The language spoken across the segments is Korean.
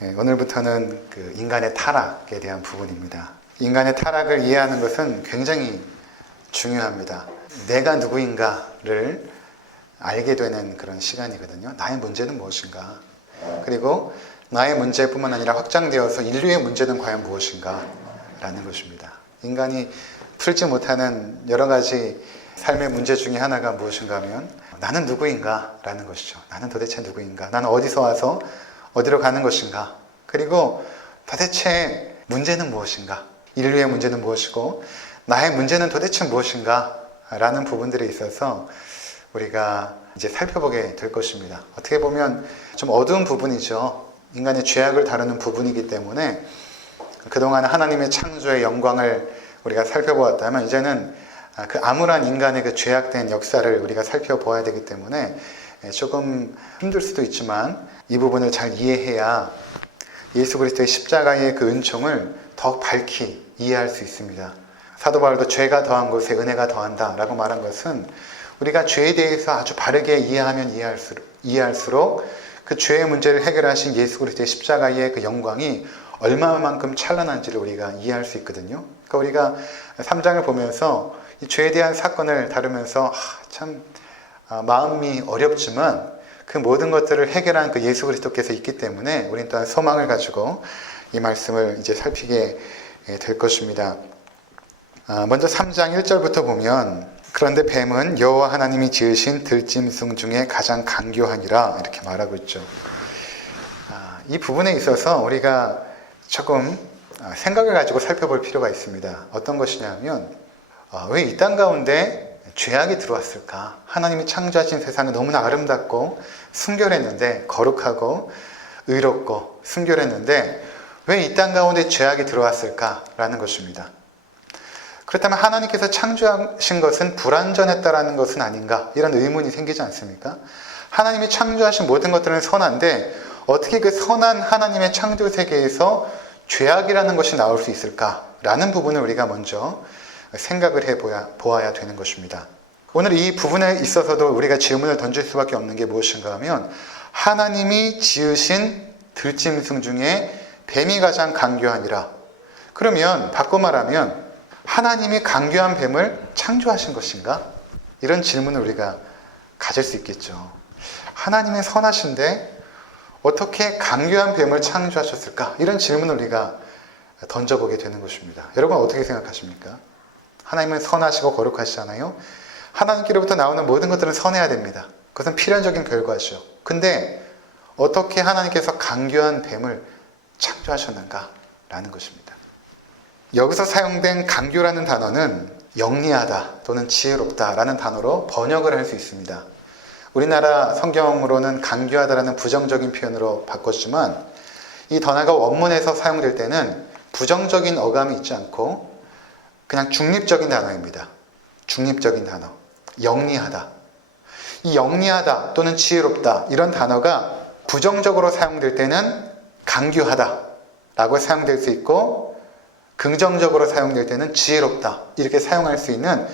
오늘부터는 그 인간의 타락에 대한 부분입니다. 인간의 타락을 이해하는 것은 굉장히 중요합니다. 내가 누구인가를 알게 되는 그런 시간이거든요. 나의 문제는 무엇인가? 그리고 나의 문제뿐만 아니라 확장되어서 인류의 문제는 과연 무엇인가? 라는 것입니다. 인간이 풀지 못하는 여러 가지 삶의 문제 중에 하나가 무엇인가 하면 나는 누구인가? 라는 것이죠. 나는 도대체 누구인가? 나는 어디서 와서 어디로 가는 것인가? 그리고 도대체 문제는 무엇인가? 인류의 문제는 무엇이고 나의 문제는 도대체 무엇인가? 라는 부분들에 있어서 우리가 이제 살펴보게 될 것입니다. 어떻게 보면 좀 어두운 부분이죠. 인간의 죄악을 다루는 부분이기 때문에 그동안 하나님의 창조의 영광을 우리가 살펴보았다면 이제는 그 암울한 인간의 그 죄악된 역사를 우리가 살펴보아야 되기 때문에 조금 힘들 수도 있지만 이 부분을 잘 이해해야 예수 그리스도의 십자가의 그 은총을 더 밝히 이해할 수 있습니다. 사도 바울도 죄가 더한 곳에 은혜가 더한다 라고 말한 것은 우리가 죄에 대해서 아주 바르게 이해하면 이해할수록 그 죄의 문제를 해결하신 예수 그리스도의 십자가의 그 영광이 얼마만큼 찬란한지를 우리가 이해할 수 있거든요. 그러니까 우리가 3장을 보면서 이 죄에 대한 사건을 다루면서 참 마음이 어렵지만 그 모든 것들을 해결한 그 예수 그리스도께서 있기 때문에 우리는 또한 소망을 가지고 이 말씀을 이제 살피게 될 것입니다. 먼저 3장 1절부터 보면 그런데 뱀은 여호와 하나님이 지으신 들짐승 중에 가장 강교하니라 이렇게 말하고 있죠. 이 부분에 있어서 우리가 조금 생각을 가지고 살펴볼 필요가 있습니다. 어떤 것이냐면 왜 이 땅 가운데 죄악이 들어왔을까? 하나님이 창조하신 세상이 너무나 아름답고 순결했는데 거룩하고 의롭고 순결했는데 왜 이 땅 가운데 죄악이 들어왔을까라는 것입니다. 그렇다면 하나님께서 창조하신 것은 불완전했다라는 것은 아닌가? 이런 의문이 생기지 않습니까? 하나님이 창조하신 모든 것들은 선한데 어떻게 그 선한 하나님의 창조 세계에서 죄악이라는 것이 나올 수 있을까라는 부분을 우리가 먼저 생각을 해보아야 되는 것입니다. 오늘 이 부분에 있어서도 우리가 질문을 던질 수밖에 없는 게 무엇인가 하면 하나님이 지으신 들짐승 중에 뱀이 가장 강교하니라. 그러면 바꿔 말하면 하나님이 강교한 뱀을 창조하신 것인가? 이런 질문을 우리가 가질 수 있겠죠. 하나님은 선하신데 어떻게 강교한 뱀을 창조하셨을까? 이런 질문을 우리가 던져보게 되는 것입니다. 여러분 어떻게 생각하십니까? 하나님은 선하시고 거룩하시잖아요. 하나님께로부터 나오는 모든 것들은 선해야 됩니다. 그것은 필연적인 결과죠. 근데 어떻게 하나님께서 강교한 뱀을 창조하셨는가? 라는 것입니다. 여기서 사용된 강교라는 단어는 영리하다 또는 지혜롭다라는 단어로 번역을 할 수 있습니다. 우리나라 성경으로는 강교하다라는 부정적인 표현으로 바꿨지만 이 단어가 원문에서 사용될 때는 부정적인 어감이 있지 않고 그냥 중립적인 단어입니다. 중립적인 단어. 영리하다. 이 영리하다 또는 지혜롭다 이런 단어가 부정적으로 사용될 때는 강교하다 라고 사용될 수 있고 긍정적으로 사용될 때는 지혜롭다 이렇게 사용할 수 있는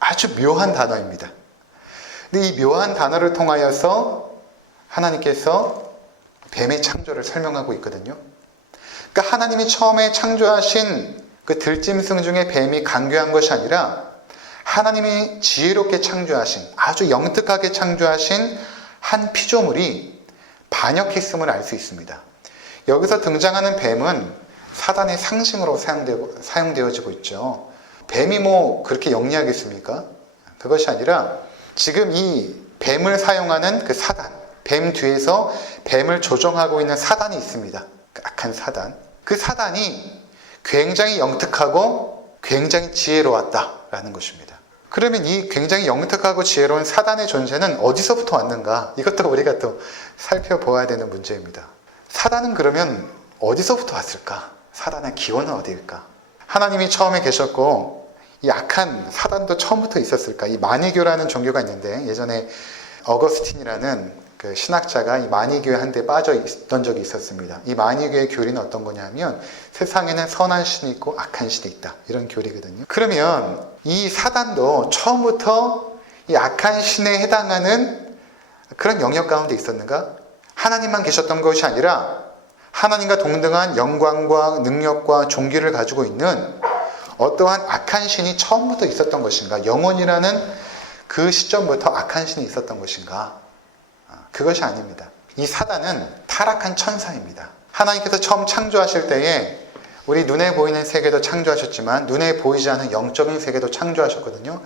아주 묘한 단어입니다. 근데 이 묘한 단어를 통하여서 하나님께서 뱀의 창조를 설명하고 있거든요. 그러니까 하나님이 처음에 창조하신 그 들짐승 중에 뱀이 강교한 것이 아니라 하나님이 지혜롭게 창조하신 아주 영특하게 창조하신 한 피조물이 반역했음을 알 수 있습니다. 여기서 등장하는 뱀은 사단의 상징으로 사용되어지고 있죠. 뱀이 뭐 그렇게 영리하겠습니까? 그것이 아니라 지금 이 뱀을 사용하는 그 사단, 뱀 뒤에서 뱀을 조종하고 있는 사단이 있습니다. 그 악한 사단. 그 사단이 굉장히 영특하고 굉장히 지혜로웠다라는 것입니다. 그러면 이 굉장히 영특하고 지혜로운 사단의 존재는 어디서부터 왔는가? 이것도 우리가 또 살펴보아야 되는 문제입니다. 사단은 그러면 어디서부터 왔을까? 사단의 기원은 어디일까? 하나님이 처음에 계셨고 이 악한 사단도 처음부터 있었을까? 이 마니교라는 종교가 있는데 예전에 어거스틴이라는 그 신학자가 이 마니교에 한데 빠져 있던 적이 있었습니다. 이 마니교의 교리는 어떤 거냐면 세상에는 선한 신이 있고 악한 신이 있다. 이런 교리거든요. 그러면 이 사단도 처음부터 이 악한 신에 해당하는 그런 영역 가운데 있었는가? 하나님만 계셨던 것이 아니라 하나님과 동등한 영광과 능력과 존귀를 가지고 있는 어떠한 악한 신이 처음부터 있었던 것인가? 영원이라는 그 시점부터 악한 신이 있었던 것인가? 그것이 아닙니다. 이 사단은 타락한 천사입니다. 하나님께서 처음 창조하실 때에 우리 눈에 보이는 세계도 창조하셨지만 눈에 보이지 않는 영적인 세계도 창조하셨거든요.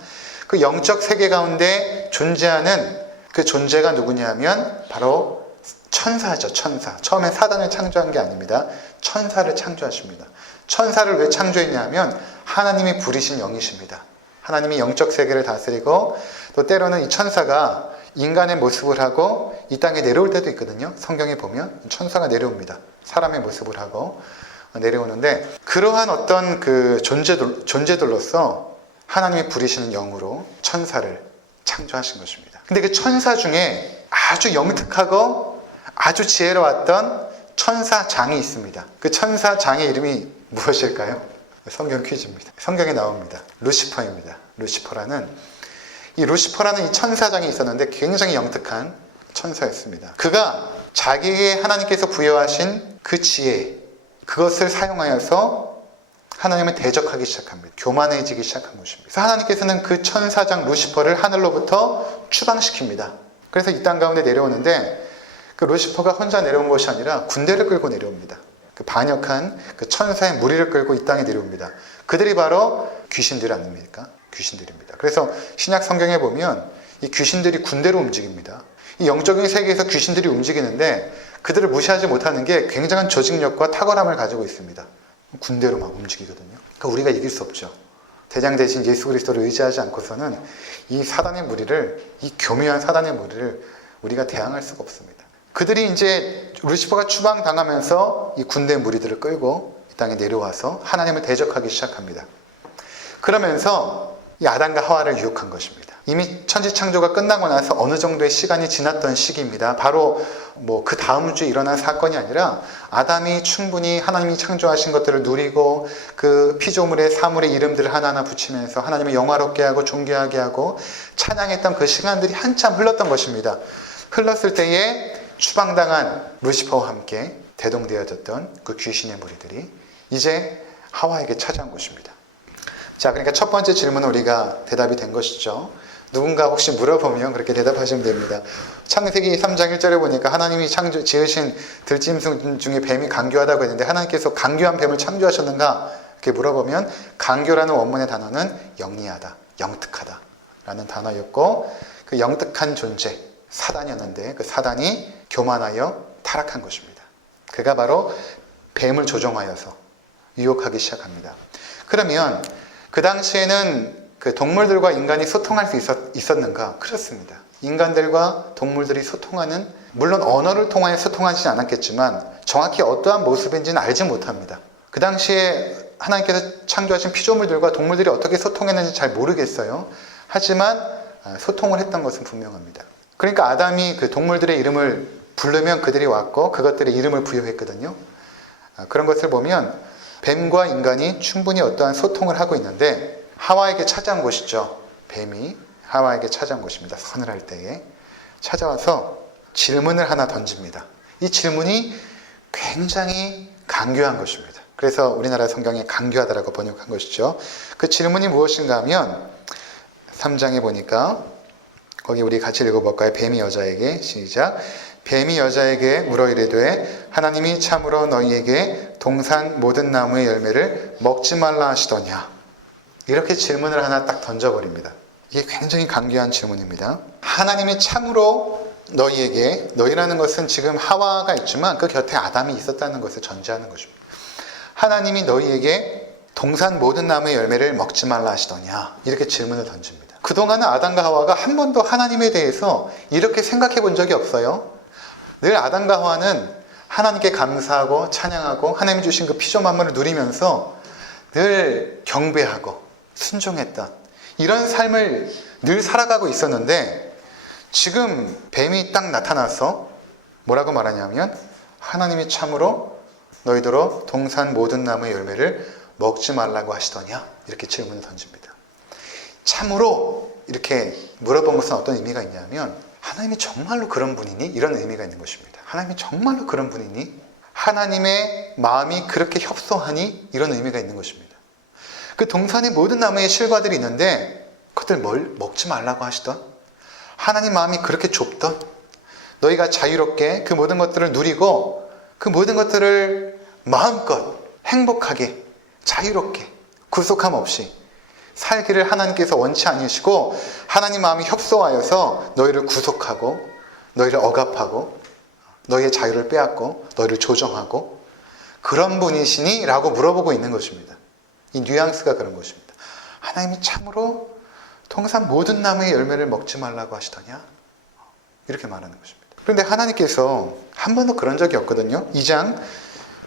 그 영적 세계 가운데 존재하는 그 존재가 누구냐면 바로 천사죠. 천사. 처음에 사단을 창조한 게 아닙니다. 천사를 창조하십니다. 천사를 왜 창조했냐면 하나님이 부리신 영이십니다. 하나님이 영적 세계를 다스리고 또 때로는 이 천사가 인간의 모습을 하고 이 땅에 내려올 때도 있거든요. 성경에 보면 천사가 내려옵니다. 사람의 모습을 하고 내려오는데 그러한 어떤 그 존재들로서 하나님이 부리시는 영으로 천사를 창조하신 것입니다. 근데 그 천사 중에 아주 영특하고 아주 지혜로웠던 천사장이 있습니다. 그 천사장의 이름이 무엇일까요? 성경 퀴즈입니다. 성경에 나옵니다. 루시퍼입니다. 루시퍼라는 이 천사장이 있었는데 굉장히 영특한 천사였습니다. 그가 자기에게 하나님께서 부여하신 그 지혜, 그것을 사용하여서 하나님을 대적하기 시작합니다. 교만해지기 시작한 것입니다. 그래서 하나님께서는 그 천사장 루시퍼를 하늘로부터 추방시킵니다. 그래서 이 땅 가운데 내려오는데 그 루시퍼가 혼자 내려온 것이 아니라 군대를 끌고 내려옵니다. 그 반역한 그 천사의 무리를 끌고 이 땅에 내려옵니다. 그들이 바로 귀신들 아닙니까? 귀신들입니다. 그래서 신약 성경에 보면 이 귀신들이 군대로 움직입니다. 이 영적인 세계에서 귀신들이 움직이는데 그들을 무시하지 못하는 게 굉장한 조직력과 탁월함을 가지고 있습니다. 군대로 막 움직이거든요. 그러니까 우리가 이길 수 없죠. 대장 대신 예수 그리스도를 의지하지 않고서는 이 사단의 무리를, 이 교묘한 사단의 무리를 우리가 대항할 수가 없습니다. 그들이 이제 루시퍼가 추방당하면서 이 군대 무리들을 끌고 이 땅에 내려와서 하나님을 대적하기 시작합니다. 그러면서 이 아담과 하와를 유혹한 것입니다. 이미 천지창조가 끝나고 나서 어느 정도의 시간이 지났던 시기입니다. 바로 그 다음 주에 일어난 사건이 아니라 아담이 충분히 하나님이 창조하신 것들을 누리고 그 피조물의 사물의 이름들을 하나하나 붙이면서 하나님을 영화롭게 하고 존귀하게 하고 찬양했던 그 시간들이 한참 흘렀던 것입니다. 흘렀을 때에 추방당한 루시퍼와 함께 대동되어졌던 그 귀신의 무리들이 이제 하와에게 찾아온 것입니다. 자, 그러니까 첫 번째 질문은 우리가 대답이 된 것이죠. 누군가 혹시 물어보면 그렇게 대답하시면 됩니다. 창세기 3장 1절에 보니까 하나님이 지으신 들짐승 중에 뱀이 강교하다고 했는데 하나님께서 강교한 뱀을 창조하셨는가? 이렇게 물어보면 강교라는 원문의 단어는 영리하다, 영특하다 라는 단어였고 그 영특한 존재, 사단이었는데 그 사단이 교만하여 타락한 것입니다. 그가 바로 뱀을 조종하여서 유혹하기 시작합니다. 그러면 그 당시에는 그 동물들과 인간이 소통할 수 있었는가? 그렇습니다. 인간들과 동물들이 소통하는, 물론 언어를 통하여 소통하지 않았겠지만 정확히 어떠한 모습인지는 알지 못합니다. 그 당시에 하나님께서 창조하신 피조물들과 동물들이 어떻게 소통했는지 잘 모르겠어요. 하지만 소통을 했던 것은 분명합니다. 그러니까 아담이 그 동물들의 이름을 부르면 그들이 왔고 그것들의 이름을 부여했거든요. 그런 것을 보면 뱀과 인간이 충분히 어떠한 소통을 하고 있는데 하와에게 찾아온 것이죠. 뱀이 하와에게 찾아온 것입니다. 서늘할 때에 찾아와서 질문을 하나 던집니다. 이 질문이 굉장히 강교한 것입니다. 그래서 우리나라 성경에 강교하다라고 번역한 것이죠. 그 질문이 무엇인가 하면 3장에 보니까 거기 우리 같이 읽어볼까요? 뱀이 여자에게 시작. 뱀이 여자에게 물어 이르되 하나님이 참으로 너희에게 동산 모든 나무의 열매를 먹지 말라 하시더냐. 이렇게 질문을 하나 딱 던져버립니다. 이게 굉장히 강교한 질문입니다. 하나님이 참으로 너희에게, 너희라는 것은 지금 하와가 있지만 그 곁에 아담이 있었다는 것을 전제하는 것입니다. 하나님이 너희에게 동산 모든 나무의 열매를 먹지 말라 하시더냐. 이렇게 질문을 던집니다. 그동안은 아담과 하와가 한 번도 하나님에 대해서 이렇게 생각해 본 적이 없어요. 늘 아담과 하와는 하나님께 감사하고 찬양하고 하나님이 주신 그 피조 만물을 누리면서 늘 경배하고 순종했던 이런 삶을 늘 살아가고 있었는데 지금 뱀이 딱 나타나서 뭐라고 말하냐면 하나님이 참으로 너희더러 동산 모든 나무의 열매를 먹지 말라고 하시더냐 이렇게 질문을 던집니다. 참으로 이렇게 물어본 것은 어떤 의미가 있냐면 하나님이 정말로 그런 분이니? 이런 의미가 있는 것입니다. 하나님이 정말로 그런 분이니? 하나님의 마음이 그렇게 협소하니? 이런 의미가 있는 것입니다. 그 동산의 모든 나무에 실과들이 있는데 그것들 먹지 말라고 하시던, 하나님 마음이 그렇게 좁던, 너희가 자유롭게 그 모든 것들을 누리고 그 모든 것들을 마음껏 행복하게 자유롭게 구속함 없이 살기를 하나님께서 원치 아니시고, 하나님 마음이 협소하여서 너희를 구속하고 너희를 억압하고 너희의 자유를 빼앗고 너희를 조정하고 그런 분이시니? 라고 물어보고 있는 것입니다. 이 뉘앙스가 그런 것입니다. 하나님이 참으로 동산 모든 나무의 열매를 먹지 말라고 하시더냐? 이렇게 말하는 것입니다. 그런데 하나님께서 한 번도 그런 적이 없거든요. 2장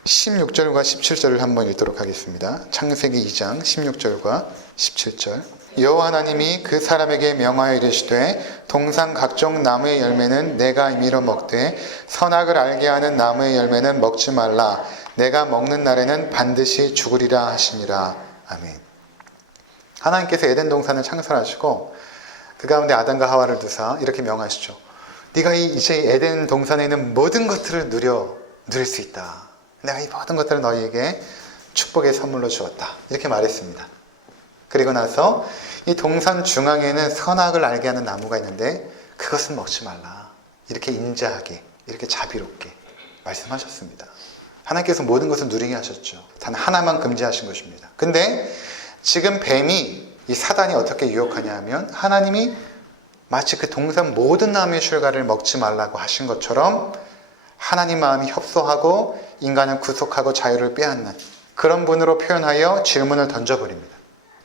16절과 17절을 한번 읽도록 하겠습니다. 창세기 2장 16절과 17절. 여호와 하나님이 그 사람에게 명하여 이르시되 동산 각종 나무의 열매는 내가 임의로 먹되 선악을 알게 하는 나무의 열매는 먹지 말라. 내가 먹는 날에는 반드시 죽으리라 하시니라. 아멘. 하나님께서 에덴 동산을 창설하시고 그 가운데 아담과 하와를 두사 이렇게 명하시죠. 네가 이제 에덴 동산에 있는 모든 것들을 누릴 수 있다. 내가 이 모든 것들을 너희에게 축복의 선물로 주었다. 이렇게 말했습니다. 그리고 나서 이 동산 중앙에는 선악을 알게 하는 나무가 있는데 그것은 먹지 말라. 이렇게 인자하게, 이렇게 자비롭게 말씀하셨습니다. 하나님께서 모든 것을 누리게 하셨죠. 단 하나만 금지하신 것입니다. 근데 지금 뱀이, 이 사단이 어떻게 유혹하냐 하면 하나님이 마치 그 동산 모든 나무의 실과를 먹지 말라고 하신 것처럼 하나님 마음이 협소하고 인간을 구속하고 자유를 빼앗는 그런 분으로 표현하여 질문을 던져버립니다.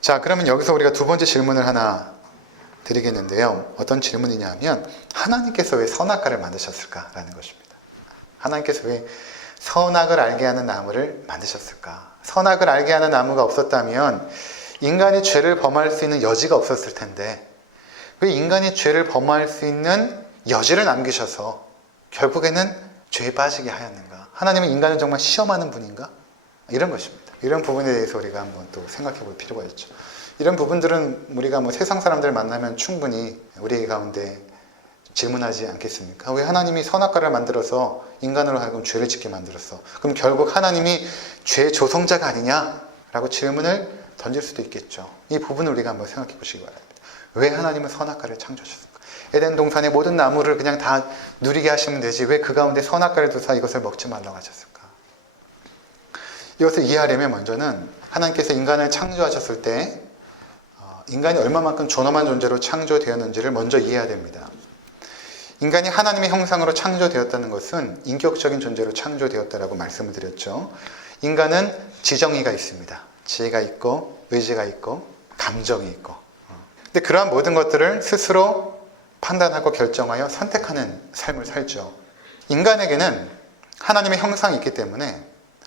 자, 그러면 여기서 우리가 두 번째 질문을 하나 드리겠는데요. 어떤 질문이냐 하면 하나님께서 왜 선악과를 만드셨을까라는 것입니다. 하나님께서 왜 선악을 알게 하는 나무를 만드셨을까? 선악을 알게 하는 나무가 없었다면 인간이 죄를 범할 수 있는 여지가 없었을 텐데 왜 인간이 죄를 범할 수 있는 여지를 남기셔서 결국에는 죄에 빠지게 하였는가? 하나님은 인간을 정말 시험하는 분인가? 이런 것입니다. 이런 부분에 대해서 우리가 한번 또 생각해 볼 필요가 있죠. 이런 부분들은 우리가 세상 사람들 만나면 충분히 우리 가운데 질문하지 않겠습니까? 왜 하나님이 선악과를 만들어서 인간으로 하여금 죄를 짓게 만들었어? 그럼 결국 하나님이 죄 조성자가 아니냐라고 질문을 던질 수도 있겠죠. 이 부분을 우리가 한번 생각해 보시기 바랍니다. 왜 하나님은 선악과를 창조하셨을까? 에덴 동산의 모든 나무를 그냥 다 누리게 하시면 되지 왜 그 가운데 선악과를 두사 이것을 먹지 말라고 하셨을까? 이것을 이해하려면 먼저는 하나님께서 인간을 창조하셨을 때 인간이 얼마만큼 존엄한 존재로 창조되었는지를 먼저 이해해야 됩니다. 인간이 하나님의 형상으로 창조되었다는 것은 인격적인 존재로 창조되었다라고 말씀을 드렸죠. 인간은 지정의가 있습니다. 지혜가 있고 의지가 있고 감정이 있고 근데 그러한 모든 것들을 스스로 판단하고 결정하여 선택하는 삶을 살죠. 인간에게는 하나님의 형상이 있기 때문에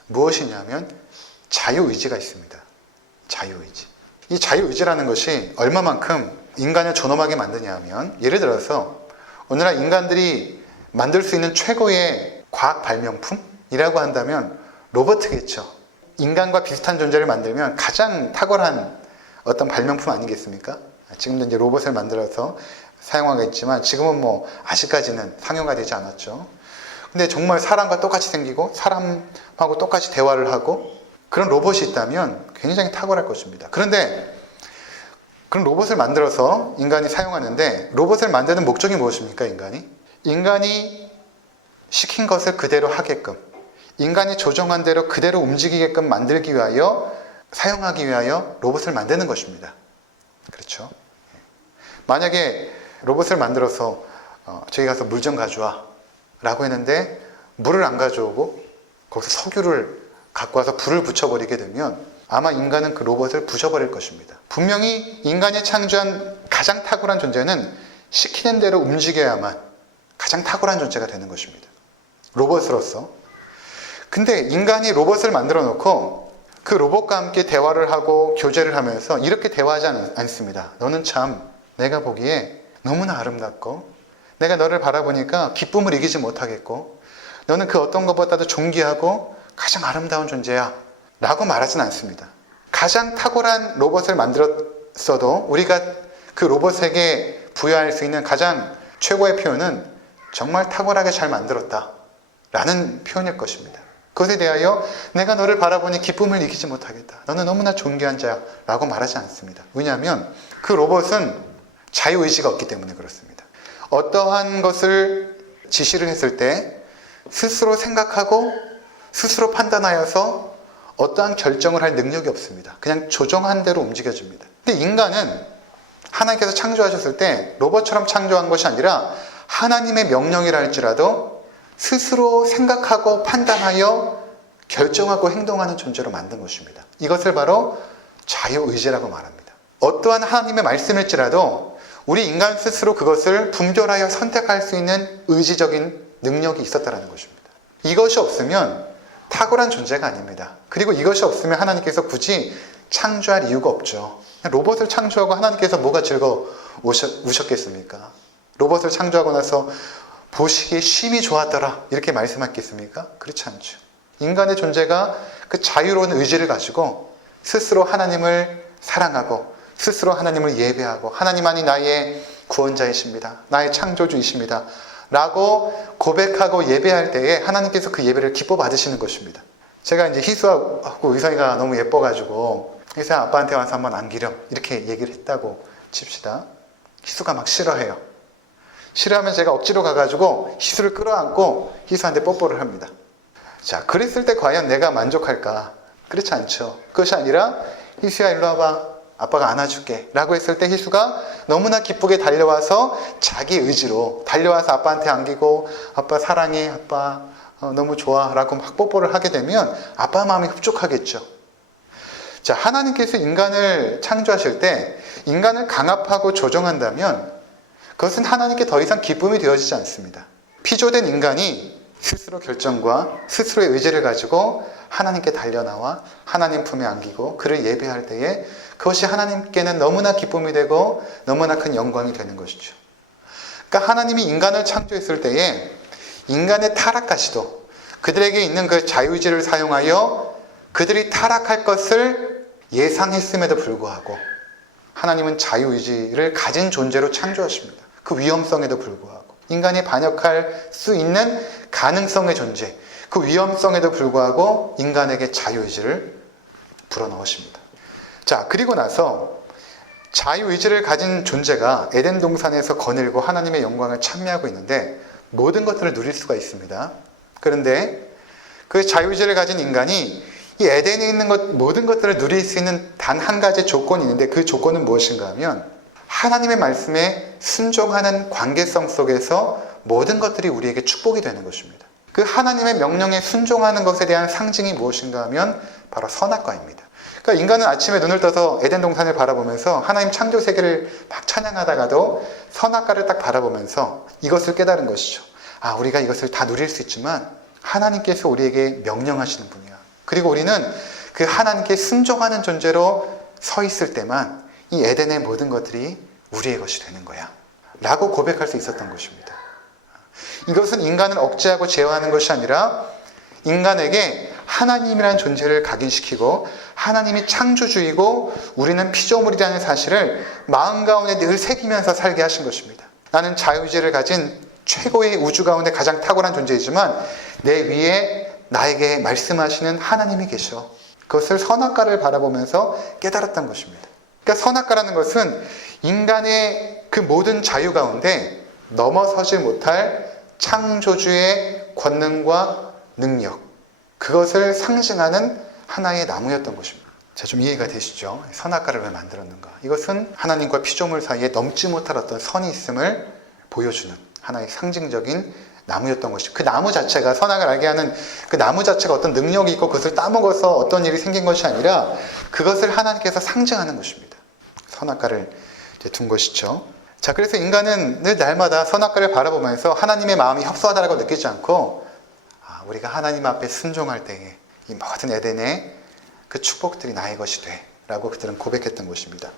무엇이냐면 자유의지가 있습니다. 자유의지. 이 자유의지라는 것이 얼마만큼 인간을 존엄하게 만드냐 하면 예를 들어서 오늘날 인간들이 만들 수 있는 최고의 과학 발명품이라고 한다면 로봇이겠죠. 인간과 비슷한 존재를 만들면 가장 탁월한 어떤 발명품 아니겠습니까? 지금도 이제 로봇을 만들어서 사용하고 있지만 지금은 아직까지는 상용화 되지 않았죠. 근데 정말 사람과 똑같이 생기고 사람하고 똑같이 대화를 하고 그런 로봇이 있다면 굉장히 탁월할 것입니다. 그런데 그런 로봇을 만들어서 인간이 사용하는데 로봇을 만드는 목적이 무엇입니까? 인간이 시킨 것을 그대로 하게끔 인간이 조정한 대로 그대로 움직이게끔 만들기 위하여 사용하기 위하여 로봇을 만드는 것입니다. 그렇죠? 만약에 로봇을 만들어서 저기 가서 물 좀 가져와 라고 했는데 물을 안 가져오고 거기서 석유를 갖고 와서 불을 붙여버리게 되면 아마 인간은 그 로봇을 부셔버릴 것입니다. 분명히 인간이 창조한 가장 탁월한 존재는 시키는 대로 움직여야만 가장 탁월한 존재가 되는 것입니다. 로봇으로서. 근데 인간이 로봇을 만들어 놓고 그 로봇과 함께 대화를 하고 교제를 하면서 이렇게 대화하지 않습니다. 너는 참 내가 보기에 너무나 아름답고 내가 너를 바라보니까 기쁨을 이기지 못하겠고 너는 그 어떤 것보다도 존귀하고 가장 아름다운 존재야 라고 말하진 않습니다. 가장 탁월한 로봇을 만들었어도 우리가 그 로봇에게 부여할 수 있는 가장 최고의 표현은 정말 탁월하게 잘 만들었다 라는 표현일 것입니다. 그것에 대하여 내가 너를 바라보니 기쁨을 이기지 못하겠다. 너는 너무나 존귀한 자야 라고 말하지 않습니다. 왜냐하면 그 로봇은 자유의지가 없기 때문에 그렇습니다. 어떠한 것을 지시를 했을 때 스스로 생각하고 스스로 판단하여서 어떠한 결정을 할 능력이 없습니다. 그냥 조종한 대로 움직여줍니다. 근데 인간은 하나님께서 창조하셨을 때 로봇처럼 창조한 것이 아니라 하나님의 명령이라 할지라도 스스로 생각하고 판단하여 결정하고 행동하는 존재로 만든 것입니다. 이것을 바로 자유의지라고 말합니다. 어떠한 하나님의 말씀일지라도 우리 인간 스스로 그것을 분별하여 선택할 수 있는 의지적인 능력이 있었다는 것입니다. 이것이 없으면 탁월한 존재가 아닙니다. 그리고 이것이 없으면 하나님께서 굳이 창조할 이유가 없죠. 로봇을 창조하고 하나님께서 뭐가 즐거우셨겠습니까? 로봇을 창조하고 나서 보시기에 쉼이 좋았더라 이렇게 말씀하겠습니까? 그렇지 않죠. 인간의 존재가 그 자유로운 의지를 가지고 스스로 하나님을 사랑하고 스스로 하나님을 예배하고 하나님만이 나의 구원자이십니다. 나의 창조주이십니다. 라고 고백하고 예배할 때에 하나님께서 그 예배를 기뻐 받으시는 것입니다. 제가 이제 희수하고 의성이가 너무 예뻐가지고 희수야 아빠한테 와서 한번 안기렴 이렇게 얘기를 했다고 칩시다. 희수가 막 싫어해요. 싫어하면 제가 억지로 가가지고 희수를 끌어안고 희수한테 뽀뽀를 합니다. 자, 그랬을 때 과연 내가 만족할까? 그렇지 않죠. 그것이 아니라 희수야 일로 와봐. 아빠가 안아줄게 라고 했을 때 희수가 너무나 기쁘게 달려와서 자기 의지로 달려와서 아빠한테 안기고 아빠 사랑해 아빠 너무 좋아 라고 막 뽀뽀를 하게 되면 아빠 마음이 흡족하겠죠. 자, 하나님께서 인간을 창조하실 때 인간을 강압하고 조정한다면 그것은 하나님께 더 이상 기쁨이 되어지지 않습니다. 피조된 인간이 스스로 결정과 스스로의 의지를 가지고 하나님께 달려나와 하나님 품에 안기고 그를 예배할 때에 그것이 하나님께는 너무나 기쁨이 되고 너무나 큰 영광이 되는 것이죠. 그러니까 하나님이 인간을 창조했을 때에 인간의 타락까지도 그들에게 있는 그 자유의지를 사용하여 그들이 타락할 것을 예상했음에도 불구하고 하나님은 자유의지를 가진 존재로 창조하십니다. 그 위험성에도 불구하고 인간이 반역할 수 있는 가능성의 존재, 그 위험성에도 불구하고 인간에게 자유의지를 불어넣으십니다. 자, 그리고 나서 자유의지를 가진 존재가 에덴 동산에서 거닐고 하나님의 영광을 찬미하고 있는데 모든 것들을 누릴 수가 있습니다. 그런데 그 자유의지를 가진 인간이 이 에덴에 있는 모든 것들을 누릴 수 있는 단 한 가지 조건이 있는데 그 조건은 무엇인가 하면 하나님의 말씀에 순종하는 관계성 속에서 모든 것들이 우리에게 축복이 되는 것입니다. 그 하나님의 명령에 순종하는 것에 대한 상징이 무엇인가 하면 바로 선악과입니다. 그러니까 인간은 아침에 눈을 떠서 에덴 동산을 바라보면서 하나님 창조 세계를 막 찬양하다가도 선악과를 딱 바라보면서 이것을 깨달은 것이죠. 아, 우리가 이것을 다 누릴 수 있지만 하나님께서 우리에게 명령하시는 분이야. 그리고 우리는 그 하나님께 순종하는 존재로 서 있을 때만 이 에덴의 모든 것들이 우리의 것이 되는 거야 라고 고백할 수 있었던 것입니다. 이것은 인간을 억제하고 제어하는 것이 아니라 인간에게 하나님이라는 존재를 각인시키고 하나님이 창조주이고 우리는 피조물이라는 사실을 마음 가운데 늘 새기면서 살게 하신 것입니다. 나는 자유의지를 가진 최고의 우주 가운데 가장 탁월한 존재이지만 내 위에 나에게 말씀하시는 하나님이 계셔. 그것을 선악과를 바라보면서 깨달았던 것입니다. 그러니까 선악과라는 것은 인간의 그 모든 자유 가운데 넘어서지 못할 창조주의 권능과 능력, 그것을 상징하는 하나의 나무였던 것입니다. 자, 좀 이해가 되시죠? 선악과를 왜 만들었는가? 이것은 하나님과 피조물 사이에 넘지 못할 어떤 선이 있음을 보여주는 하나의 상징적인 나무였던 것이죠. 그 나무 자체가, 선악을 알게 하는 그 나무 자체가 어떤 능력이 있고 그것을 따먹어서 어떤 일이 생긴 것이 아니라 그것을 하나님께서 상징하는 것입니다. 선악과를 둔 것이죠. 자, 그래서 인간은 늘 날마다 선악과를 바라보면서 하나님의 마음이 협소하다고 느끼지 않고 우리가 하나님 앞에 순종할 때에 이 모든 에덴의 그 축복들이 나의 것이 돼 라고 그들은 고백했던 것입니다.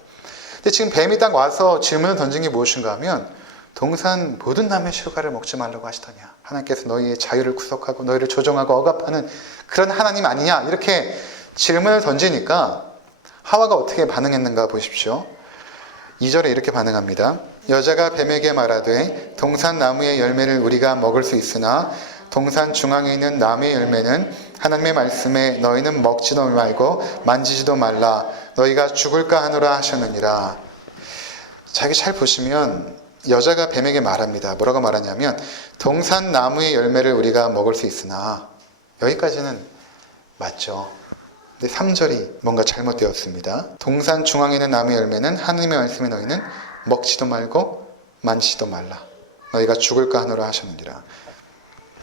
근데 지금 뱀이 딱 와서 질문을 던진 게 무엇인가 하면 동산 모든 나무의 실과를 먹지 말라고 하시더냐, 하나님께서 너희의 자유를 구속하고 너희를 조종하고 억압하는 그런 하나님 아니냐, 이렇게 질문을 던지니까 하와가 어떻게 반응했는가 보십시오. 2절에 이렇게 반응합니다. 여자가 뱀에게 말하되 동산 나무의 열매를 우리가 먹을 수 있으나 동산 중앙에 있는 나무의 열매는 하나님의 말씀에 너희는 먹지도 말고 만지지도 말라 너희가 죽을까 하노라 하셨느니라. 자, 여기 잘 보시면 여자가 뱀에게 말합니다. 뭐라고 말하냐면 동산 나무의 열매를 우리가 먹을 수 있으나, 여기까지는 맞죠. 근데 3절이 뭔가 잘못되었습니다. 동산 중앙에 있는 나무의 열매는 하나님의 말씀에 너희는 먹지도 말고 만지지도 말라 너희가 죽을까 하노라 하셨느니라.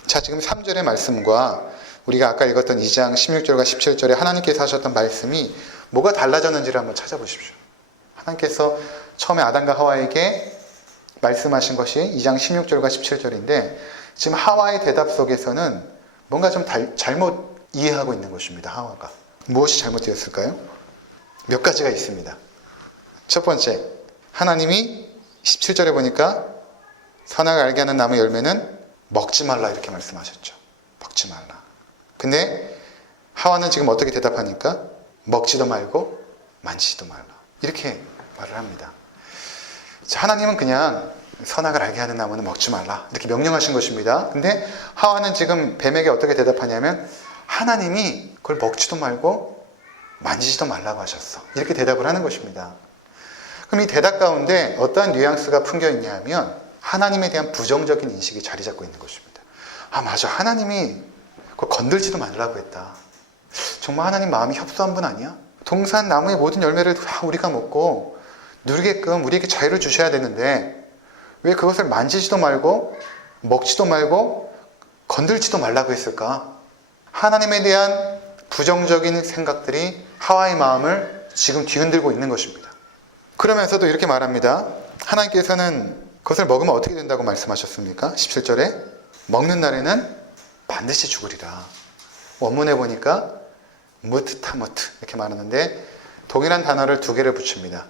자, 지금 3절의 말씀과 우리가 아까 읽었던 2장 16절과 17절에 하나님께서 하셨던 말씀이 뭐가 달라졌는지를 한번 찾아보십시오. 하나님께서 처음에 아담과 하와에게 말씀하신 것이 2장 16절과 17절인데 지금 하와의 대답 속에서는 뭔가 좀 잘못 이해하고 있는 것입니다. 하와가. 무엇이 잘못되었을까요? 몇 가지가 있습니다. 첫 번째, 하나님이 17절에 보니까 선악을 알게 하는 나무 열매는 먹지 말라 이렇게 말씀하셨죠. 먹지 말라. 근데 하와는 지금 어떻게 대답하니까 먹지도 말고 만지지도 말라 이렇게 말을 합니다. 자, 하나님은 그냥 선악을 알게 하는 나무는 먹지 말라 이렇게 명령하신 것입니다. 근데 하와는 지금 뱀에게 어떻게 대답하냐면 하나님이 그걸 먹지도 말고 만지지도 말라고 하셨어 이렇게 대답을 하는 것입니다. 그럼 이 대답 가운데 어떠한 뉘앙스가 품겨 있냐면 하나님에 대한 부정적인 인식이 자리 잡고 있는 것입니다. 아, 맞아, 하나님이 그걸 건들지도 말라고 했다. 정말 하나님 마음이 협소한 분 아니야? 동산 나무의 모든 열매를 다 우리가 먹고 누리게끔 우리에게 자유를 주셔야 되는데 왜 그것을 만지지도 말고 먹지도 말고 건들지도 말라고 했을까? 하나님에 대한 부정적인 생각들이 하와의 마음을 지금 뒤흔들고 있는 것입니다. 그러면서도 이렇게 말합니다. 하나님께서는 그것을 먹으면 어떻게 된다고 말씀하셨습니까? 17절에 먹는 날에는 반드시 죽으리라. 원문에 보니까 무트타무트 이렇게 말하는데 동일한 단어를 두 개를 붙입니다.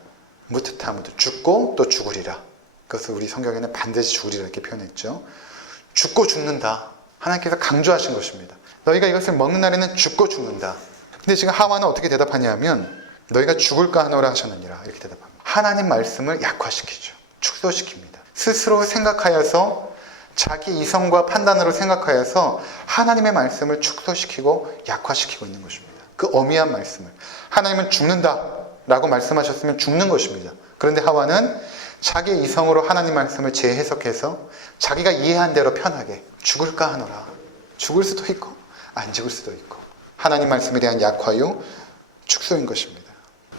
무트타무트, 죽고 또 죽으리라. 그것을 우리 성경에는 반드시 죽으리라 이렇게 표현했죠. 죽고 죽는다. 하나님께서 강조하신 것입니다. 너희가 이것을 먹는 날에는 죽고 죽는다. 근데 지금 하와는 어떻게 대답하냐면 너희가 죽을까 하노라 하셨느니라 이렇게 대답합니다. 하나님 말씀을 약화시키죠. 축소시킵니다. 스스로 생각하여서 자기 이성과 판단으로 생각하여서 하나님의 말씀을 축소시키고 약화시키고 있는 것입니다. 그 어미한 말씀을. 하나님은 죽는다 라고 말씀하셨으면 죽는 것입니다. 그런데 하와는 자기 이성으로 하나님 말씀을 재해석해서 자기가 이해한 대로 편하게 죽을까 하노라. 죽을 수도 있고 안 죽을 수도 있고 하나님 말씀에 대한 약화요 축소인 것입니다.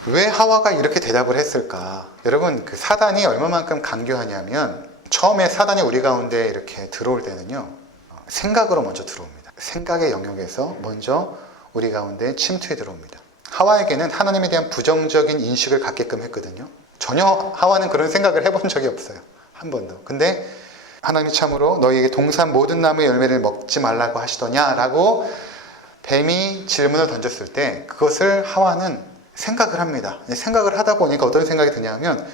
왜 하와가 이렇게 대답을 했을까? 여러분, 그 사단이 얼마만큼 강교하냐면 처음에 사단이 우리 가운데 이렇게 들어올 때는요 생각으로 먼저 들어옵니다. 생각의 영역에서 먼저 우리 가운데 침투해 들어옵니다. 하와에게는 하나님에 대한 부정적인 인식을 갖게끔 했거든요. 전혀 하와는 그런 생각을 해본 적이 없어요. 한 번도. 근데 하나님이 참으로 너희에게 동산 모든 나무의 열매를 먹지 말라고 하시더냐라고 뱀이 질문을 던졌을 때 그것을 하와는 생각을 합니다. 생각을 하다 보니까 어떤 생각이 드냐면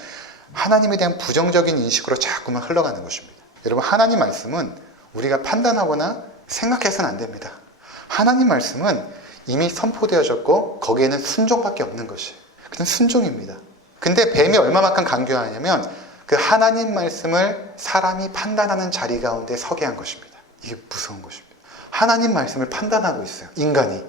하나님에 대한 부정적인 인식으로 자꾸만 흘러가는 것입니다. 여러분, 하나님 말씀은 우리가 판단하거나 생각해서는 안 됩니다. 하나님 말씀은 이미 선포되어졌고 거기에는 순종밖에 없는 것이에요. 그냥 순종입니다. 근데 뱀이 얼마만큼 강조하냐면 그 하나님 말씀을 사람이 판단하는 자리 가운데 서게 한 것입니다. 이게 무서운 것입니다. 하나님 말씀을 판단하고 있어요. 인간이.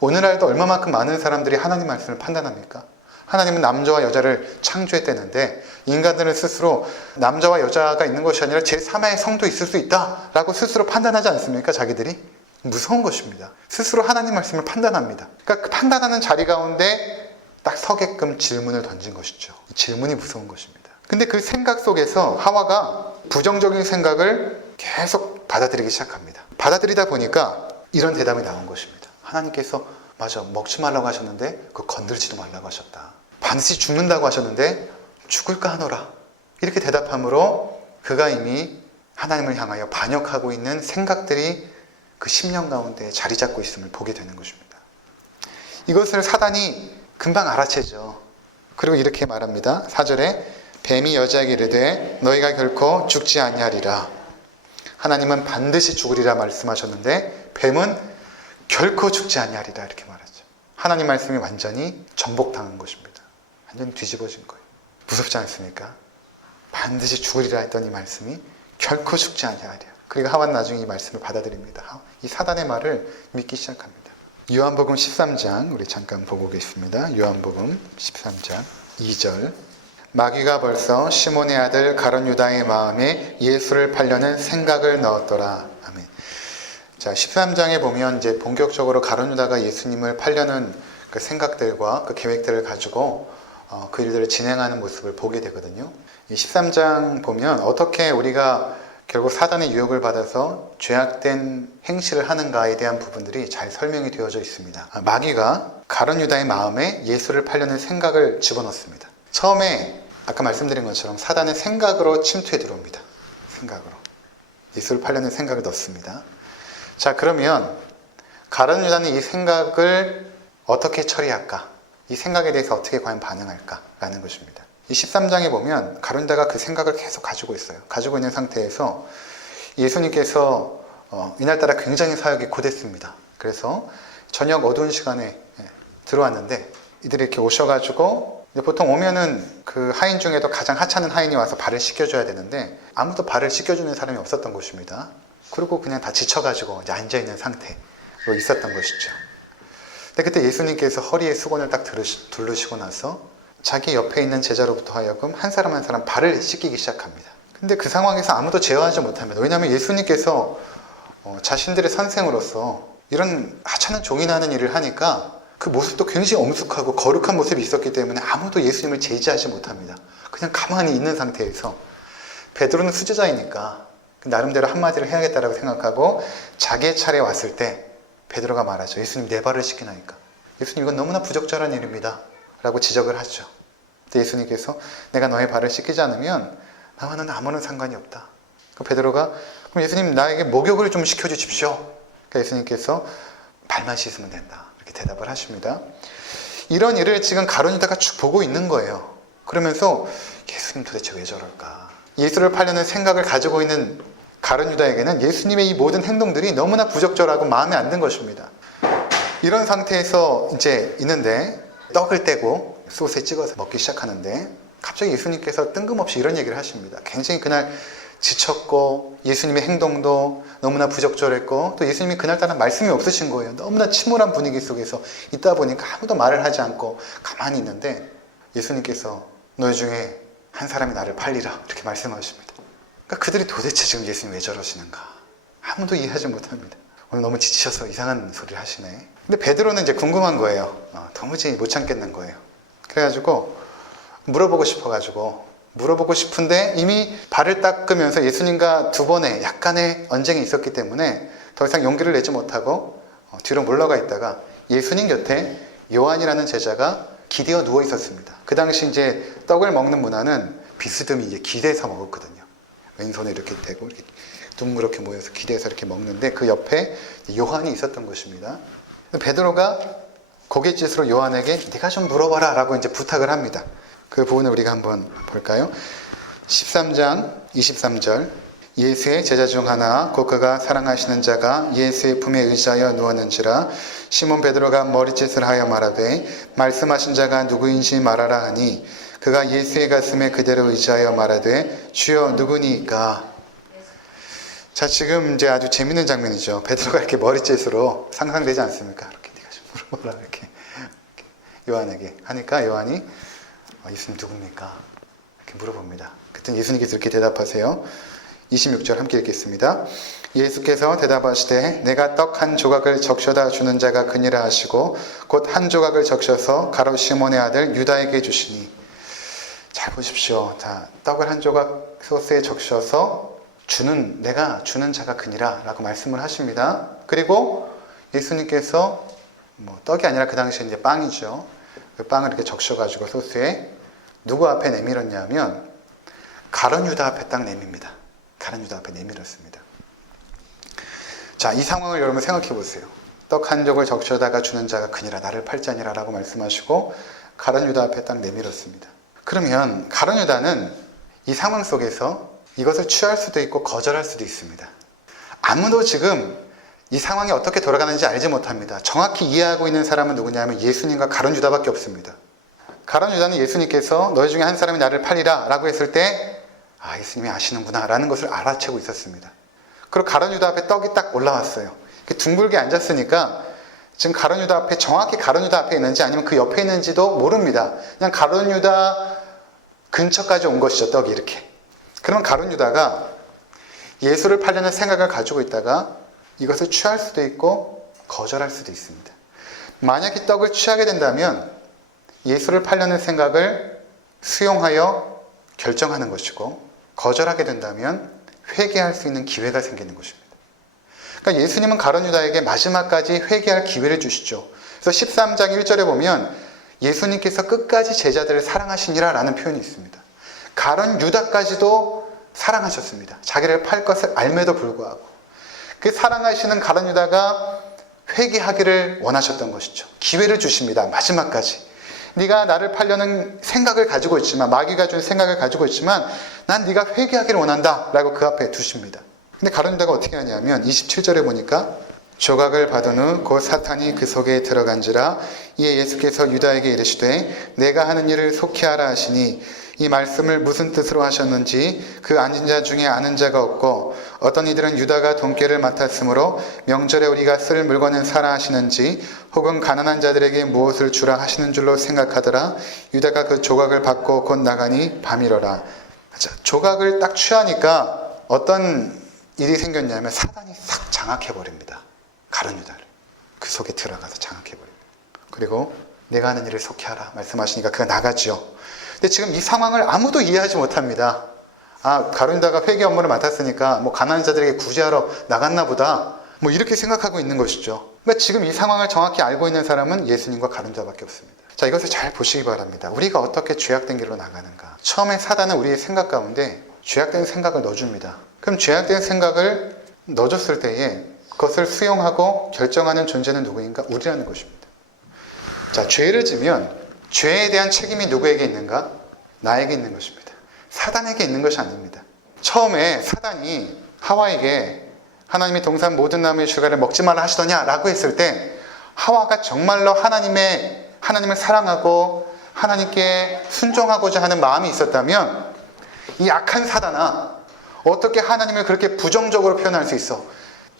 오늘날도 얼마만큼 많은 사람들이 하나님 말씀을 판단합니까? 하나님은 남자와 여자를 창조했다는데 인간들은 스스로 남자와 여자가 있는 것이 아니라 제3의 성도 있을 수 있다라고 스스로 판단하지 않습니까? 자기들이? 무서운 것입니다. 스스로 하나님 말씀을 판단합니다. 그러니까 그 판단하는 자리 가운데 딱 서게끔 질문을 던진 것이죠. 질문이 무서운 것입니다. 근데 그 생각 속에서 하와가 부정적인 생각을 계속 받아들이기 시작합니다. 받아들이다 보니까 이런 대답이 나온 것입니다. 하나님께서 맞아, 먹지 말라고 하셨는데 그거 건들지도 말라고 하셨다. 반드시 죽는다고 하셨는데 죽을까 하노라. 이렇게 대답함으로 그가 이미 하나님을 향하여 반역하고 있는 생각들이 그 심령 가운데 자리 잡고 있음을 보게 되는 것입니다. 이것을 사단이 금방 알아채죠. 그리고 이렇게 말합니다. 4절에 뱀이 여자에게 이르되 너희가 결코 죽지 아니하리라. 하나님은 반드시 죽으리라 말씀하셨는데 뱀은 결코 죽지 아니하리라 이렇게 말하죠. 하나님 말씀이 완전히 전복당한 것입니다. 완전히 뒤집어진 거예요. 무섭지 않습니까? 반드시 죽으리라 했던 이 말씀이 결코 죽지 아니하리라. 그리고 하와는 나중에 이 말씀을 받아들입니다. 이 사단의 말을 믿기 시작합니다. 요한복음 13장 우리 잠깐 보고 계십니다. 요한복음 13장 2절. 마귀가 벌써 시몬의 아들 가룟 유다의 마음에 예수를 팔려는 생각을 넣었더라. 아멘. 자, 13장에 보면 이제 본격적으로 가룟 유다가 예수님을 팔려는 그 생각들과 그 계획들을 가지고 그 일들을 진행하는 모습을 보게 되거든요. 이 13장 보면 어떻게 우리가 결국 사단의 유혹을 받아서 죄악된 행실을 하는가에 대한 부분들이 잘 설명이 되어져 있습니다. 마귀가 가룟 유다의 마음에 예수를 팔려는 생각을 집어넣습니다. 처음에 아까 말씀드린 것처럼 사단의 생각으로 침투해 들어옵니다. 생각으로. 예수를 팔려는 생각을 넣습니다. 자, 그러면 가룟 유다는 이 생각을 어떻게 처리할까? 이 생각에 대해서 어떻게 과연 반응할까? 라는 것입니다. 이 13장에 보면 가룟 유다가 그 생각을 계속 가지고 있어요. 가지고 있는 상태에서 예수님께서 이날따라 굉장히 사역이 고됐습니다. 그래서 저녁 어두운 시간에 들어왔는데 이들이 이렇게 오셔가지고 보통 오면은 그 하인 중에도 가장 하찮은 하인이 와서 발을 씻겨줘야 되는데 아무도 발을 씻겨주는 사람이 없었던 것입니다. 그리고 그냥 다 지쳐가지고 이제 앉아있는 상태로 있었던 것이죠. 근데 그때 예수님께서 허리에 수건을 딱 두르시고 나서 자기 옆에 있는 제자로부터 하여금 한 사람 한 사람 발을 씻기기 시작합니다. 근데 그 상황에서 아무도 제어하지 못합니다. 왜냐하면 예수님께서 자신들의 선생으로서 이런 하찮은 종이나 하는 일을 하니까 그 모습도 굉장히 엄숙하고 거룩한 모습이 있었기 때문에 아무도 예수님을 제지하지 못합니다. 그냥 가만히 있는 상태에서 베드로는 수제자이니까 나름대로 한마디를 해야겠다라고 생각하고 자기의 차례 왔을 때 베드로가 말하죠. 예수님 내 발을 씻기나이까. 예수님 이건 너무나 부적절한 일입니다. 라고 지적을 하죠. 그때 예수님께서 내가 너의 발을 씻기지 않으면 나와는 아무런 상관이 없다. 그 베드로가 그럼 예수님 나에게 목욕을 좀 시켜주십시오. 그러니까 예수님께서 발만 씻으면 된다. 이렇게 대답을 하십니다. 이런 일을 지금 가룟 유다가 쭉 보고 있는 거예요. 그러면서 예수님 도대체 왜 저럴까? 예수를 팔려는 생각을 가지고 있는 가룟 유다에게는 예수님의 이 모든 행동들이 너무나 부적절하고 마음에 안 든 것입니다. 이런 상태에서 이제 있는데 떡을 떼고 소스에 찍어서 먹기 시작하는데 갑자기 예수님께서 뜬금없이 이런 얘기를 하십니다. 굉장히 그날 지쳤고 예수님의 행동도 너무나 부적절했고 또 예수님이 그날따라 말씀이 없으신 거예요. 너무나 침울한 분위기 속에서 있다 보니까 아무도 말을 하지 않고 가만히 있는데 예수님께서 너희 중에 한 사람이 나를 팔리라 이렇게 말씀하십니다. 그러니까 그들이 도대체 지금 예수님 왜 저러시는가 아무도 이해하지 못합니다. 오늘 너무 지치셔서 이상한 소리를 하시네. 근데 베드로는 이제 궁금한 거예요. 도무지 못 참겠는 거예요. 그래가지고 물어보고 싶은데 이미 발을 닦으면서 예수님과 두 번의 약간의 언쟁이 있었기 때문에 더 이상 용기를 내지 못하고 뒤로 물러가 있다가 예수님 곁에 요한이라는 제자가 기대어 누워 있었습니다. 그 당시 이제 떡을 먹는 문화는 비스듬히 이제 기대서 먹었거든요. 왼손에 이렇게 대고 이렇게 둥그렇게 모여서 기대서 이렇게 먹는데 그 옆에 요한이 있었던 것입니다. 베드로가 고갯짓으로 요한에게 네가 좀 물어봐라 라고 이제 부탁을 합니다. 그 부분을 우리가 한번 볼까요? 13장 23절 예수의 제자 중 하나 곧 그가 사랑하시는 자가 예수의 품에 의지하여 누웠는지라 시몬 베드로가 머리짓을 하여 말하되 말씀하신 자가 누구인지 말하라 하니 그가 예수의 가슴에 그대로 의지하여 말하되 주여 누구니까. 자, 지금 이제 아주 재밌는 장면이죠. 베드로가 이렇게 머리짓으로 상상되지 않습니까? 이렇게 네가 좀 물어보라 이렇게 요한에게 하니까 요한이 예수님 누굽니까? 이렇게 물어봅니다. 그때 예수님께서 이렇게 대답하세요. 26절 함께 읽겠습니다. 예수께서 대답하시되 내가 떡 한 조각을 적셔다 주는 자가 그니라 하시고 곧 한 조각을 적셔서 가룟 시몬의 아들 유다에게 주시니. 잘 보십시오. 자, 떡을 한 조각 소스에 적셔서 내가 주는 자가 그니라 라고 말씀을 하십니다. 그리고 예수님께서 떡이 아니라 그 당시에 이제 빵이죠. 그 빵을 이렇게 적셔가지고 소스에 누구 앞에 내밀었냐면 가룟 유다 앞에 딱 내밉니다. 가룟 유다 앞에 내밀었습니다. 자, 이 상황을 여러분 생각해 보세요. 떡 한 조각을 적셔다가 주는 자가 그니라 나를 팔자니라 라고 말씀하시고 가룟 유다 앞에 딱 내밀었습니다. 그러면 가룟 유다는 이 상황 속에서 이것을 취할 수도 있고 거절할 수도 있습니다. 아무도 지금 이 상황이 어떻게 돌아가는지 알지 못합니다. 정확히 이해하고 있는 사람은 누구냐면 예수님과 가룟 유다밖에 없습니다. 가룟 유다는 예수님께서 너희 중에 한 사람이 나를 팔리라 라고 했을 때 예수님이 아시는구나 라는 것을 알아채고 있었습니다. 그리고 가룟 유다 앞에 떡이 딱 올라왔어요. 둥글게 앉았으니까 지금 가룟 유다 앞에, 정확히 가룟 유다 앞에 있는지 아니면 그 옆에 있는지도 모릅니다. 그냥 가룟 유다 근처까지 온 것이죠, 떡이 이렇게. 그러면 가룟 유다가 예수를 팔려는 생각을 가지고 있다가 이것을 취할 수도 있고 거절할 수도 있습니다. 만약 이 떡을 취하게 된다면 예수를 팔려는 생각을 수용하여 결정하는 것이고, 거절하게 된다면 회개할 수 있는 기회가 생기는 것입니다. 그러니까 예수님은 가룟 유다에게 마지막까지 회개할 기회를 주시죠. 그래서 13장 1절에 보면 예수님께서 끝까지 제자들을 사랑하시니라 라는 표현이 있습니다. 가룟 유다까지도 사랑하셨습니다. 자기를 팔 것을 알매도 불구하고. 그 사랑하시는 가룟 유다가 회개하기를 원하셨던 것이죠. 기회를 주십니다. 마지막까지. 네가 나를 팔려는 생각을 가지고 있지만, 마귀가 준 생각을 가지고 있지만 난 네가 회개하기를 원한다 라고 그 앞에 두십니다. 근데 가룟 유다가 어떻게 하냐면 27절에 보니까 조각을 받은 후 곧 사탄이 그 속에 들어간지라. 이에 예수께서 유다에게 이르시되 내가 하는 일을 속히 하라 하시니, 이 말씀을 무슨 뜻으로 하셨는지 그 앉은 자 중에 아는 자가 없고, 어떤 이들은 유다가 돈깨를 맡았으므로 명절에 우리가 쓸 물건은 사라 하시는지, 혹은 가난한 자들에게 무엇을 주라 하시는 줄로 생각하더라. 유다가 그 조각을 받고 곧 나가니 밤이러라. 자, 조각을 딱 취하니까 어떤 일이 생겼냐면 사단이 싹 장악해버립니다. 가룟 유다를. 그 속에 들어가서 장악해버립니다. 그리고 내가 하는 일을 속히 하라 말씀하시니까 그가 나가죠. 근데 지금 이 상황을 아무도 이해하지 못합니다. 아, 가룟 유다가 회개 업무를 맡았으니까 뭐 가난한 자들에게 구제하러 나갔나 보다, 뭐 이렇게 생각하고 있는 것이죠. 그러니까 지금 이 상황을 정확히 알고 있는 사람은 예수님과 가룟 유다밖에 없습니다. 자, 이것을 잘 보시기 바랍니다. 우리가 어떻게 죄악된 길로 나가는가. 처음에 사단은 우리의 생각 가운데 죄악된 생각을 넣어줍니다. 그럼 죄악된 생각을 넣어줬을 때에 그것을 수용하고 결정하는 존재는 누구인가? 우리라는 것입니다. 자, 죄를 지면 죄에 대한 책임이 누구에게 있는가? 나에게 있는 것입니다. 사단에게 있는 것이 아닙니다. 처음에 사단이 하와에게 하나님이 동산 모든 나무의 주가를 먹지 말라 하시더냐 라고 했을 때, 하와가 정말로 하나님을 사랑하고 하나님께 순종하고자 하는 마음이 있었다면 이 악한 사단아, 어떻게 하나님을 그렇게 부정적으로 표현할 수 있어?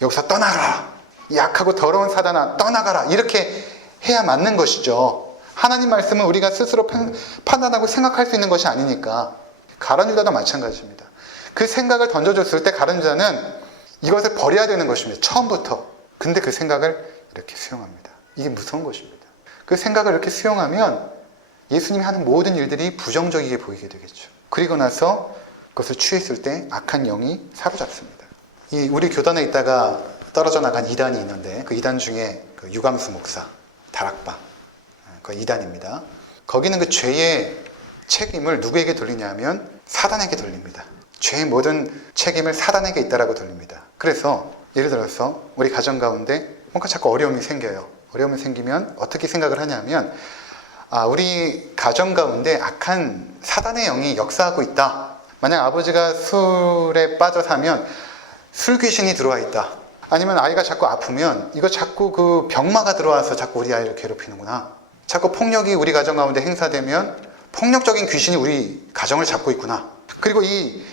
여기서 떠나가라. 이 악하고 더러운 사단아 떠나가라. 이렇게 해야 맞는 것이죠. 하나님 말씀은 우리가 스스로 판단하고 생각할 수 있는 것이 아니니까. 가룟 유다도 마찬가지입니다. 그 생각을 던져줬을 때 가룟 유다는 이것을 버려야 되는 것입니다. 처음부터. 근데 그 생각을 이렇게 수용합니다. 이게 무서운 것입니다. 그 생각을 이렇게 수용하면 예수님이 하는 모든 일들이 부정적이게 보이게 되겠죠. 그리고 나서 그것을 취했을 때 악한 영이 사로잡습니다. 우리 교단에 있다가 떨어져 나간 이단이 있는데, 그 이단 중에 그 유광수 목사, 다락방, 그 이단입니다. 거기는 그 죄의 책임을 누구에게 돌리냐면 사단에게 돌립니다. 죄의 모든 책임을 사단에게 있다라고 돌립니다. 그래서 예를 들어서 우리 가정 가운데 뭔가 자꾸 어려움이 생겨요. 어려움이 생기면 어떻게 생각을 하냐면, 우리 가정 가운데 악한 사단의 영이 역사하고 있다. 만약 아버지가 술에 빠져 사면 술 귀신이 들어와 있다. 아니면 아이가 자꾸 아프면 이거 자꾸 그 병마가 들어와서 자꾸 우리 아이를 괴롭히는구나. 자꾸 폭력이 우리 가정 가운데 행사되면 폭력적인 귀신이 우리 가정을 잡고 있구나. 그리고 이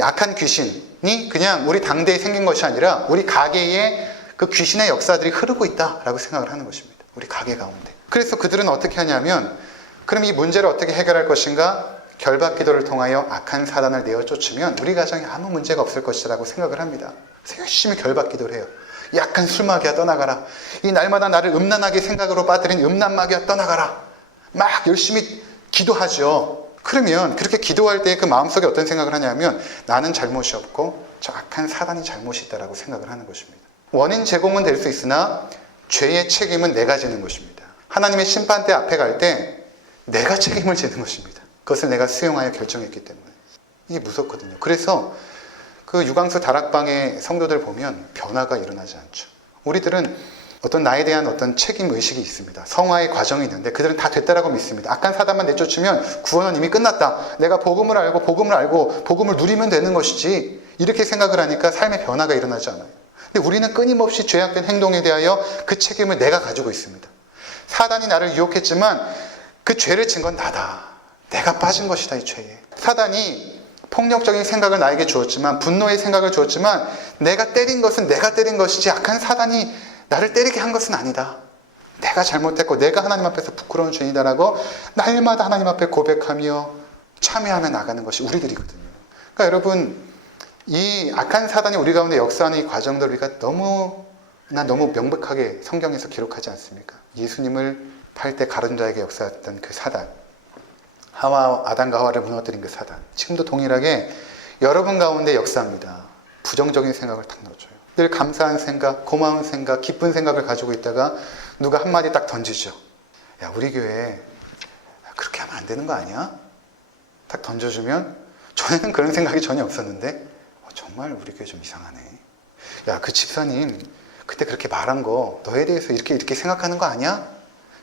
악한 귀신이 그냥 우리 당대에 생긴 것이 아니라 우리 가게에 그 귀신의 역사들이 흐르고 있다라고 생각을 하는 것입니다. 우리 가게 가운데. 그래서 그들은 어떻게 하냐면, 그럼 이 문제를 어떻게 해결할 것인가? 결박 기도를 통하여 악한 사단을 내어 쫓으면 우리 가정에 아무 문제가 없을 것이라고 생각을 합니다. 그래서 열심히 결박 기도를 해요. 이 악한 술마귀야 떠나가라. 이 날마다 나를 음란하게 생각으로 빠뜨린 음란마귀야 떠나가라. 막 열심히 기도하죠. 그러면 그렇게 기도할 때 그 마음속에 어떤 생각을 하냐면, 나는 잘못이 없고 저 악한 사단이 잘못이 있다라고 생각을 하는 것입니다. 원인 제공은 될 수 있으나 죄의 책임은 내가 지는 것입니다. 하나님의 심판대 앞에 갈 때 내가 책임을 지는 것입니다. 그것을 내가 수용하여 결정했기 때문에. 이게 무섭거든요. 그래서 그 유광수 다락방의 성도들 보면 변화가 일어나지 않죠. 우리들은 어떤 나에 대한 어떤 책임 의식이 있습니다. 성화의 과정이 있는데 그들은 다 됐다라고 믿습니다. 악한 사단만 내쫓으면 구원은 이미 끝났다. 내가 복음을 알고 복음을 누리면 되는 것이지. 이렇게 생각을 하니까 삶의 변화가 일어나지 않아요. 근데 우리는 끊임없이 죄악된 행동에 대하여 그 책임을 내가 가지고 있습니다. 사단이 나를 유혹했지만 그 죄를 진 건 나다. 내가 빠진 것이다, 이 죄에. 사단이 폭력적인 생각을 나에게 주었지만, 분노의 생각을 주었지만, 내가 때린 것은 내가 때린 것이지 악한 사단이 나를 때리게 한 것은 아니다. 내가 잘못했고 내가 하나님 앞에서 부끄러운 죄인이다라고 날마다 하나님 앞에 고백하며 참여하며 나가는 것이 우리들이거든요. 그러니까 여러분, 이 악한 사단이 우리 가운데 역사하는 이 과정들을 우리가 너무 명백하게 성경에서 기록하지 않습니까? 예수님을 팔 때 가룟자에게 역사했던 그 사단, 아담과 하와를 무너뜨린 그 사단, 지금도 동일하게 여러분 가운데 역사합니다. 부정적인 생각을 탁 넣어줘요. 늘 감사한 생각, 고마운 생각, 기쁜 생각을 가지고 있다가 누가 한마디 딱 던지죠. 야, 우리 교회 그렇게 하면 안 되는 거 아니야? 딱 던져주면 전에는 그런 생각이 전혀 없었는데 정말 우리 교회 좀 이상하네. 야, 그 집사님 그때 그렇게 말한 거 너에 대해서 이렇게 생각하는 거 아니야?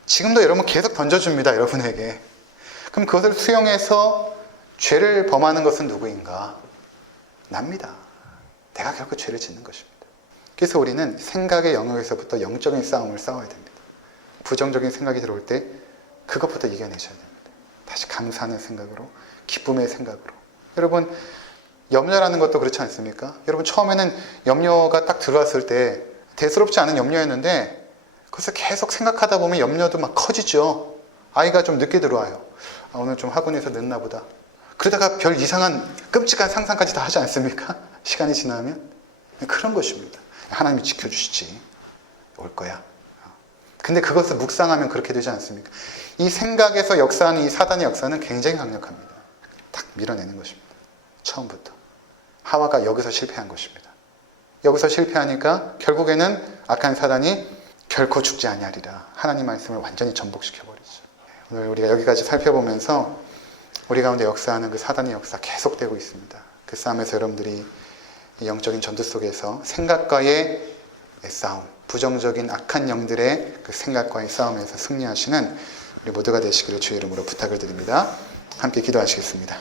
지금도 여러분 계속 던져줍니다. 여러분에게. 그럼 그것을 수용해서 죄를 범하는 것은 누구인가? 납니다. 내가 결국 죄를 짓는 것입니다. 그래서 우리는 생각의 영역에서부터 영적인 싸움을 싸워야 됩니다. 부정적인 생각이 들어올 때 그것부터 이겨내셔야 됩니다. 다시 감사하는 생각으로, 기쁨의 생각으로. 여러분, 염려라는 것도 그렇지 않습니까? 여러분, 처음에는 염려가 딱 들어왔을 때 대수롭지 않은 염려였는데 그것을 계속 생각하다 보면 염려도 막 커지죠. 아이가 좀 늦게 들어와요. 아, 오늘 좀 학원에서 늦나 보다. 그러다가 별 이상한 끔찍한 상상까지 다 하지 않습니까? 시간이 지나면. 그런 것입니다. 하나님이 지켜주시지. 올 거야. 근데 그것을 묵상하면 그렇게 되지 않습니까? 이 생각에서 역사하는 이 사단의 역사는 굉장히 강력합니다. 딱 밀어내는 것입니다. 처음부터. 하와가 여기서 실패한 것입니다. 여기서 실패하니까 결국에는 악한 사단이 결코 죽지 아니하리라. 하나님 말씀을 완전히 전복시켜버리죠. 오늘 우리가 여기까지 살펴보면서 우리 가운데 역사하는 그 사단의 역사 계속되고 있습니다. 그 싸움에서 여러분들이 이 영적인 전투 속에서 생각과의 싸움, 부정적인 악한 영들의 그 생각과의 싸움에서 승리하시는 우리 모두가 되시기를 주의 이름으로 부탁을 드립니다. 함께 기도하시겠습니다.